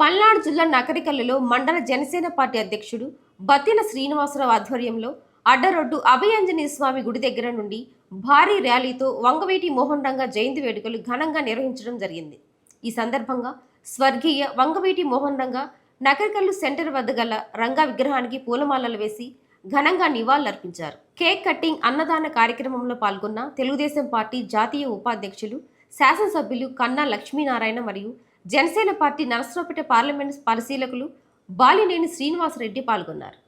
పల్నాడు జిల్లా నకరికల్లులో మండల జనసేన పార్టీ అధ్యక్షుడు బత్తిన శ్రీనివాసరావు ఆధ్వర్యంలో అడ్డరొడ్డు అభయాంజనేయ స్వామి గుడి దగ్గర నుండి భారీ ర్యాలీతో వంగవీటి మోహన్ రంగా జయంతి వేడుకలు ఘనంగా నిర్వహించడం జరిగింది. ఈ సందర్భంగా స్వర్గీయ వంగవీటి మోహన్ రంగా నకరికల్లు సెంటర్ వద్ద గల రంగా విగ్రహానికి పూలమాలలు వేసి ఘనంగా నివాళులర్పించారు. కేక్ కట్టింగ్, అన్నదాన కార్యక్రమంలో పాల్గొన్న తెలుగుదేశం పార్టీ జాతీయ ఉపాధ్యక్షులు, శాసనసభ్యులు కన్నా లక్ష్మీనారాయణ మరియు జనసేన పార్టీ నరసరావుపేట పార్లమెంట్ పరిశీలకులు బాలినేని శ్రీనివాసరెడ్డి పాల్గొన్నారు.